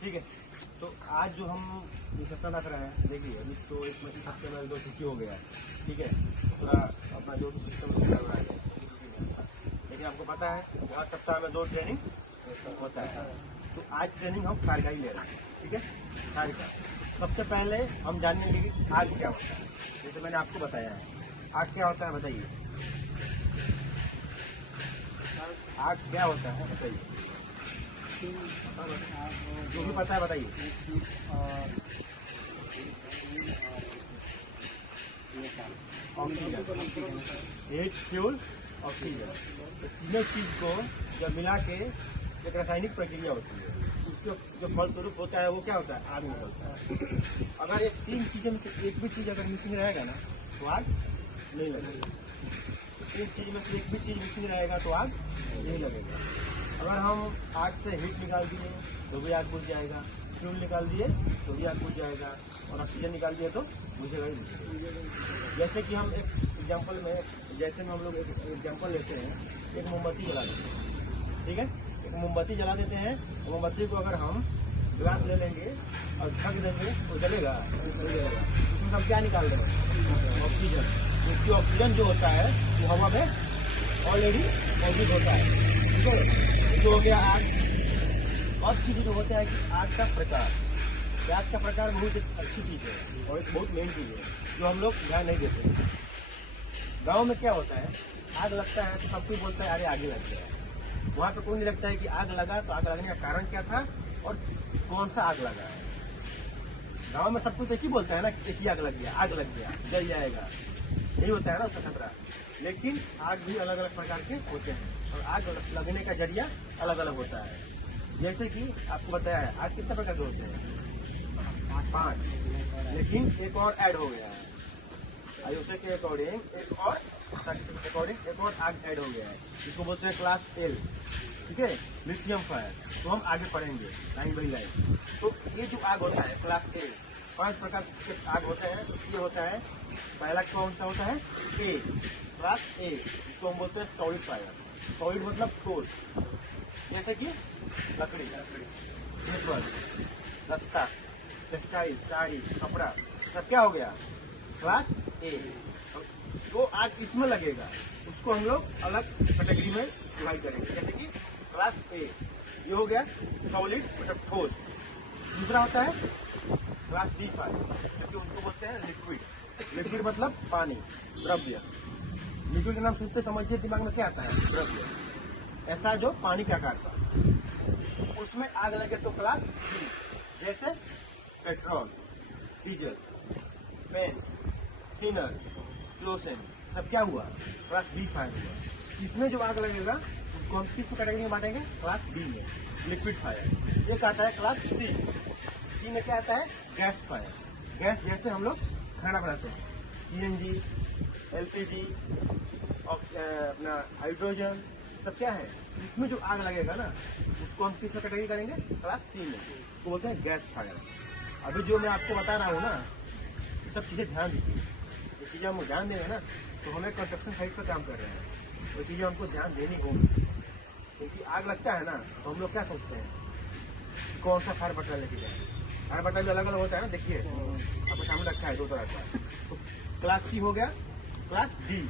ठीक है। तो आज जो हम सेशन रख रहे हैं, देखिए अभी तो इस मशीन हफ्ते में 2 छुट्टी हो गया है। ठीक है, पूरा अपना जो भी सिस्टम लग रहा है, लेकिन आपको पता है कि हर सप्ताह में 2 ट्रेनिंग होता है। तो आज ट्रेनिंग हम सार का ही ले रहे हैं। ठीक है, सार का। सबसे पहले हम जानेंगे कि आग क्या होता है। जैसे मैंने आपको बताया है, आग क्या होता है बताइए। आग क्या होता है बताइए, जो भी पता है बताइए। ऑक्सीजन, हीट, फ्यूल, ऑक्सीजन, तो तीनों चीज को जब मिला के एक रासायनिक प्रक्रिया होती है, उसके जो फलस्वरूप होता है वो क्या होता है, आग निकलता है। अगर ये 3 चीजों में से एक भी चीज अगर मिसिंग रहेगा ना तो आग नहीं लगेगी। 3 चीज में से एक भी चीज मिसिंग रहेगा तो आग नहीं लगेगा। अगर हम आग से हीट निकाल दिए तो भी आग बुझ जाएगा, फ्यूल निकाल दिए तो भी आग बुझ जाएगा, और ऑक्सीजन निकाल दिए तो बुझेगा ही नहीं। जैसे कि हम एक एग्जाम्पल में, जैसे में हम लोग एक एग्जाम्पल लेते हैं, एक मोमबत्ती जला देते हैं। ठीक है, एक मोमबत्ती जला देते हैं। मोमबत्ती को अगर हम ग्लास ले लेंगे और ढक देंगे तो जलेगा, नहीं जलेगा। उसमें हम क्या निकाल देंगे, ऑक्सीजन। क्योंकि ऑक्सीजन जो होता है वो हवा में ऑलरेडी मौजूद होता है। ठीक है, जो हो गया आग। और चीज जो होता है कि आग का प्रकार, आग का प्रकार बहुत अच्छी चीज है और एक बहुत मेन चीज है जो हम लोग ध्यान नहीं देते। गांव में क्या होता है, आग लगता है तो सब कोई बोलता है अरे आगे लग गया। वहाँ पे कोई नहीं लगता है कि आग लगा तो आग लगने का कारण क्या था और कौन सा आग लगा है। गांव में सब कुछ एक ही बोलता है ना कि एक ही आग लग गया, जल जाएगा, यही होता है ना उसका खतरा। लेकिन आग भी अलग अलग प्रकार के होते हैं और आग लगने का जरिया अलग अलग होता है। जैसे कि आपको बताया है आग कितने प्रकार के होते हैं, 5, लेकिन एक और ऐड हो गया है आयुष्य के अकॉर्डिंग, एक और आग ऐड हो गया है, जिसको बोलते हैं क्लास एल। ठीक है, लिथियम फायर। तो हम आगे पढ़ेंगे लाइन बाई लाइन। तो ये जो आग होता है क्लास एल, 5 प्रकार के आग होते हैं। ये होता है, पहला कौन सा होता है, ए, क्लास ए, जिसको हम बोलते हैं सॉलिड फायर। सॉलिड मतलब ठोस, जैसे कि लकड़ी, पेपर, लत्ता, टेक्सटाइल, साड़ी, कपड़ा, सब क्या हो गया, क्लास ए। जो आग इसमें लगेगा उसको हम लोग अलग कैटेगरी में डिवाइड करेंगे, जैसे कि क्लास ए, ये हो गया सॉलिड मतलब ठोस। दूसरा होता है क्लास डी फायर, क्योंकि उसको बोलते हैं लिक्विड। लिक्विड मतलब पानी, द्रव्य। लिक्विड का नाम सुनते समझिए दिमाग में क्या आता है, द्रव्य, ऐसा जो पानी का आकार का। उसमें आग लगे तो क्लास डी, जैसे पेट्रोल, डीजल, पेन, थिनर, क्लोसेन, सब क्या हुआ, क्लास डी फायर हुआ। इसमें जो आग लगेगा उसको हम किस कैटेगरी में बांटेंगे, क्लास डी में, लिक्विड फायर। एक आता है क्लास सी। सी में क्या आता है, गैस फायर। गैस जैसे हम लोग खाना बनाते हैं, सीएनजी, एलपीजी, अपना हाइड्रोजन, सब क्या है। इसमें जो आग लगेगा ना उसको हम किस में कैटेगरी करेंगे, क्लास सी में, उसको बोलते हैं गैस फायर। अभी जो मैं आपको बता रहा हूँ ना, ये सब चीज़ें ध्यान दीजिए। ये चीज़ें हम ध्यान देंगे ना तो हमें कंस्ट्रक्शन साइट पर काम कर रहे हैं, वो चीज़ें हमको ध्यान देनी होगी। क्योंकि आग लगता है ना तो हम लोग क्या सोचते हैं कि कौन सा फायर बटन लेके जाए। फायर बटन भी अलग अलग होता है ना, देखिए आपको सामने रखा है 2 तरह का। तो क्लास सी हो गया। क्लास डी,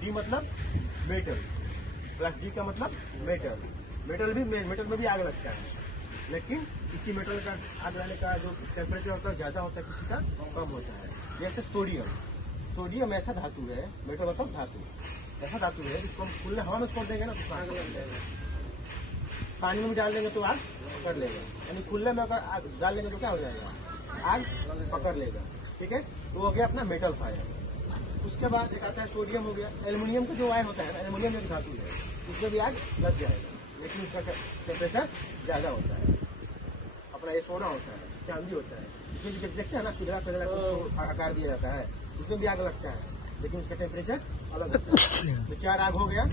डी मतलब मेटल, क्लास डी का मतलब मेटल। मेटल में भी आग लगता है, लेकिन किसी मेटल का आग लगने का जो टेम्परेचर होता है ज़्यादा होता है, किसी का कम होता है। जैसे सोडियम ऐसा धातु है, मेटल मतलब धातु, ऐसा धातु है जिसको हम खुले हवा में छोड़ देंगे ना तो आग लग जाएगा। पानी में डाल देंगे तो आग पकड़ लेगा, यानी खुले में अगर आग डाल लेंगे तो क्या हो जाएगा, आग पकड़ लेगा। ठीक है, तो हो गया अपना मेटल फायर। उसके बाद एक आता है सोडियम हो गया। एल्युमिनियम का जो आयन होता है, एल्युमिनियम एक धातु है, उसमें भी आग लग जाएगा, लेकिन उसका टेम्परेचर ज़्यादा होता है। अपना ये सोना होता है, चांदी होता है, इसमें जब देखते हैं ना पिघला आकार दिया जाता है, उसमें भी आग लगता है, लेकिन उसका टेम्परेचर अलग होता है। तो 4 आग हो गया,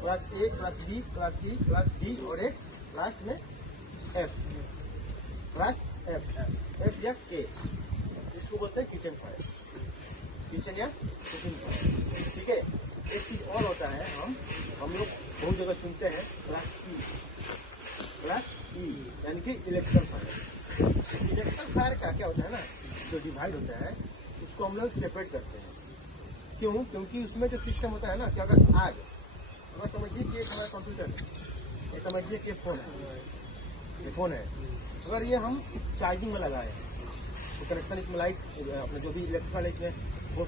class A, class B, class C, class D और एक लास्ट में एफ, क्लास एफ या के, इसको बोलते हैं किचन फायर, किचन या कुकिंग फायर। ठीक है, एक चीज और होता है, हम लोग बहुत जगह सुनते हैं क्लास ई, यानी कि इलेक्ट्रिकल फायर। इलेक्ट्रिकल फायर का क्या होता है ना, जो डिवाइस होता है उसको हम लोग सेपरेट करते हैं। क्यों? क्योंकि उसमें जो सिस्टम होता है ना कि अगर आग, अगर समझिए कि एक हमारा कंप्यूटर है, ये समझिए कि फोन है, अगर ये हम चार्जिंग में लगाए तो कनेक्शन इसमें लाइट अपना जो भी इलेक्ट्रिकल इसमें क्या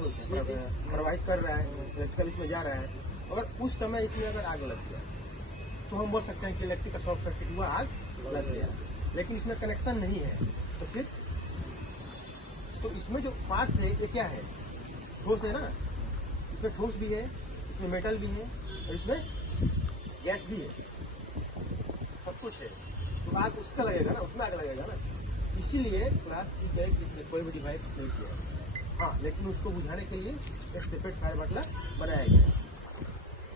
बोलते हैं प्रोवाइड कर रहा है, इलेक्ट्रिकल इसमें जा रहा है, अगर उस समय इसमें अगर आग लग गया तो हम बोल सकते हैं कि इलेक्ट्रिक का शॉर्ट सर्किट हुआ, आग लग गया। लेकिन इसमें कनेक्शन नहीं है तो फिर तो इसमें जो पार्ट्स है ये क्या है, ठोस है ना, इसमें ठोस भी है, इसमें मेटल भी है और इसमें गैस भी है, सब कुछ है। तो आग उसका लगेगा ना, उसमें आग लगेगा ना, इसीलिए क्लास की है कि इसमें कोई भी डिवाइस नहीं किया है। हाँ, लेकिन उसको बुझाने के लिए एक सेपरेट फायर बटला बनाया गया है,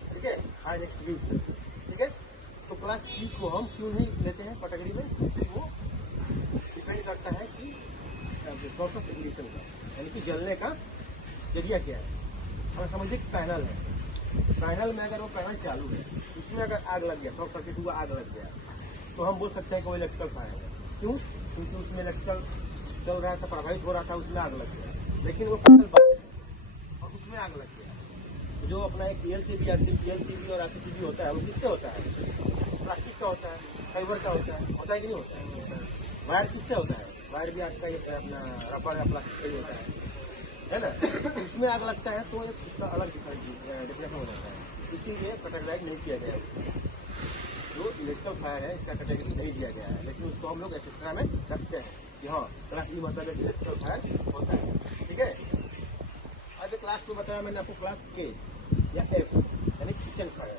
ठीक है, फायर एक्सटिंग्विशर, ठीक है। तो क्लास सी को हम क्यों नहीं लेते हैं कैटेगरी में, क्योंकि वो डिपेंड करता है कि सोर्स ऑफ इग्निशन का, यानी कि जलने का जरिया क्या है। हमें समझिए पैनल है, पैनल में अगर वो पैनल चालू है, उसमें अगर आग लग गया, शॉर्ट सर्किट हुआ, आग लग गया, तो हम बोल सकते हैं कि वो इलेक्ट्रिकल फायर है। क्यों? क्योंकि उसमें इलेक्ट्रिकल चल रहा था, प्रभावित हो रहा था, उसमें आग लग गया। लेकिन वो पैनल बंद है और उसमें आग लग गया, जो अपना एक पीएलसीबी और आरसीसीबी होता है, वो किससे होता है? प्लास्टिक का होता है, फाइबर का होता है कि नहीं होता है? वायर किससे होता है? वायर भी आपका ये अपना रबर या प्लास्टिक का ही होता है ना। उसमें आग लगता है तो एक उसका अलग डिफरेंस हो जाता है, इसीलिए कैटेगराइज नहीं किया गया है। जो इलेक्ट्रिकल फायर है इसका कैटेगरी नहीं दिया गया है, लेकिन उसको हम लोग एक्स्ट्रा में रखते हैं कि हाँ क्लास ई मतलब इलेक्ट्रिकल फायर होता है, ठीक है। आज क्लास 2 बताया मैंने आपको, क्लास के या एफ यानी किचन फायर,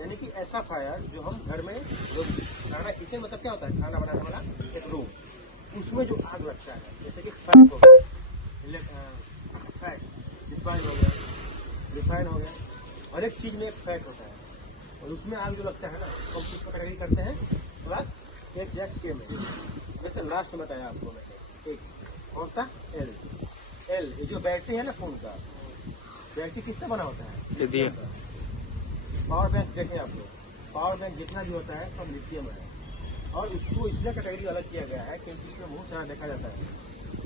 यानी कि ऐसा फायर जो हम घर में खाना, किचन मतलब क्या होता है, खाना बनाने वाला एक रूम, उसमें जो आग लगता है, जैसे कि फैट हो गया, रिफाइन हो गया, हर एक चीज में एक फैट होता है और उसमें आग जो लगता है ना, तो हम किस कैटेगरी करते हैं, क्लास एफ या के में। जैसे लास्ट में बताया आपको मैंने, एक कौन सा, एल। ये जो बैटरी है ना फोन का, बैटरी किससे बना होता है? पावर बैंक देखें आप लोग, पावर बैंक जितना भी होता है सब लिथियम है, और उसको इसलिए कैटेगरी अलग किया गया है क्योंकि इसमें बहुत सारा देखा जाता है,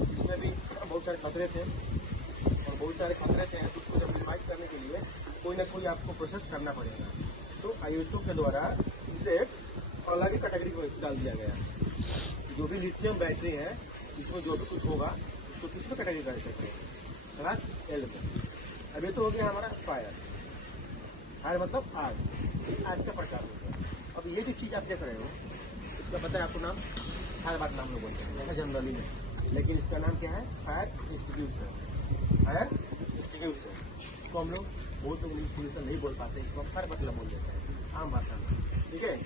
इसमें भी बहुत सारे खतरे थे और बहुत सारे खतरे थे, उसको जब डिवाइड करने के लिए कोई ना कोई आपको प्रोसेस करना पड़ेगा। तो आईएसओ के द्वारा इसे एक अलग ही कैटेगरी को डाल दिया गया। जो भी लिथियम बैटरी है, इसमें जो भी कुछ होगा उसको किसमें कैटेगरी कर सकते हैं, क्लास एल में। अब ये तो हो गया हमारा फायर मतलब आग, आज का प्रकार होगा। अब ये जो चीज़ आप देख रहे हो, इसका पता है आपको नाम, फायर बाटला हम लोग बोलते हैं ऐसा जनरली में, लेकिन इसका नाम क्या है, फायर एक्सटिंग्विशर। इसको हम लोग बहुत लोग एक्सटिंग्विशर नहीं बोल पाते, इसको हम फायर बाटला बोल देते हैं आम भाषा में, ठीक है,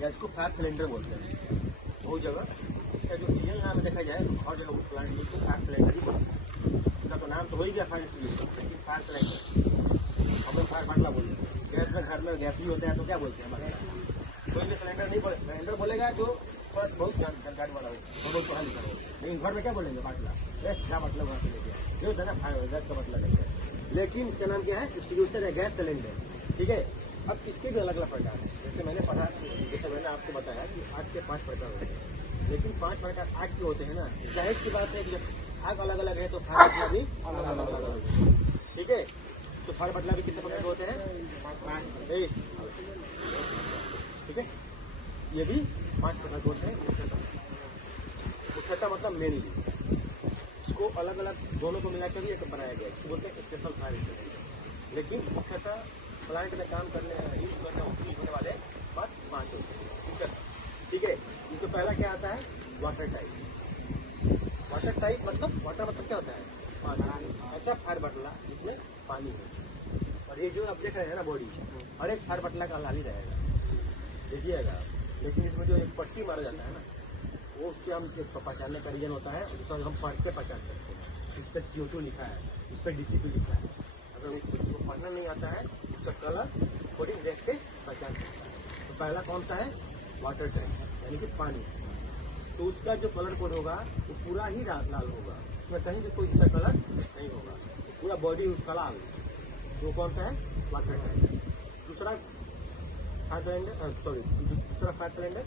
या इसको फायर सिलेंडर बोलते हैं बहुत जगह। इसका जो रियल नाम देखा जाए और जगह उस प्लांट में इसको फायर सिलेंडर ही बोलते हैं। इसका तो नाम तो हो ही गया फायर एक्सटिंग्विशर, लेकिन फायर सिलेंडर हम लोग फायर बाटला बोलते हैं। गैस में, घर में गैस भी होता है तो क्या बोलते हैं, कोई भी सिलेंडर नहीं बोले, सिलेंडर बोलेगा जो बहुत जानकारी वाला हो, बहुत पढ़ा लिखा हो, लेकिन घर में क्या बोलेंगे, बाटला, क्या मतलब वहाँ से लेके जो है ना फायर गैस का मतलब है। लेकिन इसका नाम क्या है, एक्सटिंग्विशर है, गैस सिलेंडर, ठीक है। अब इसके भी अलग अलग प्रकार है, जैसे मैंने पढ़ा, जैसे मैंने आपको बताया कि आग के 5 प्रकार होते हैं, लेकिन 5 प्रकार आग के होते हैं ना, जाहिर सी बात है कि जब आग अलग अलग है तो फायर बाटला भी अलग अलग होगा, ठीक है। तो फायर बाटला भी कितने प्रकार के होते हैं, ठीक है, ये भी 5 प्रकार के होते हैं। मुख्यतः मतलब मेनली इसको अलग अलग दोनों को मिलाकर भी एक बनाया गया, इसको बोलते हैं स्पेशल फायर एक्सटिंग्विशर। लेकिन मुख्यतः प्लांट में काम करने यूज करने उपयोग होने वाले बस 5 होते हैं, ठीक है। इसको पहला क्या आता है, वाटर टाइप मतलब वाटर मतलब क्या होता है, पानी। ऐसा फायर बाटला जिसमें पानी है, और ये जो आप देख रहे हैं ना बॉडी, हर एक फायर बाटला का अलग ही रहेगा, देखिएगा। लेकिन इसमें जो एक पट्टी मारा जाता है ना, वो उसके हम पहचानने का रीजन होता है, दूसरा हम पढ़ के पहचान सकते हैं। इस पर CO2 लिखा है, इस पर DCP लिखा है, अगर उसको पढ़ना नहीं आता है उसका कलर कोडिंग देख के पहचान सकता है। तो पहला कौन सा है, वाटर टैंक, यानी कि पानी। तो उसका जो कलर कोड होगा वो पूरा ही लाल होगा, उसमें कहीं भी कोई दूसरा कलर नहीं होगा, पूरा बॉडी उसका लाल। तो कौन सा है, वाटर टैंक। दूसरा फायर सिलेंडर, दूसरा फायर सिलेंडर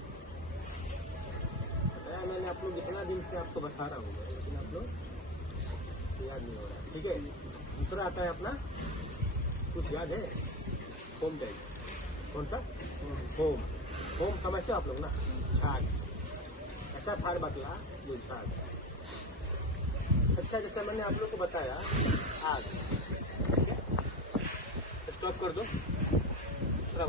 आप लोग इतना दिन से आपको बता रहा हूँ, लेकिन आप लोग याद नहीं हो रहा है। ठीक है, दूसरा आता है अपना, कुछ याद है, होम टाइप। कौन सा? होम। होम समझते हो आप लोग ना? झाग, ऐसा फाड़ बदला वो झाग। अच्छा, जैसे मैंने आप लोग को बताया आग, स्टॉप कर दो।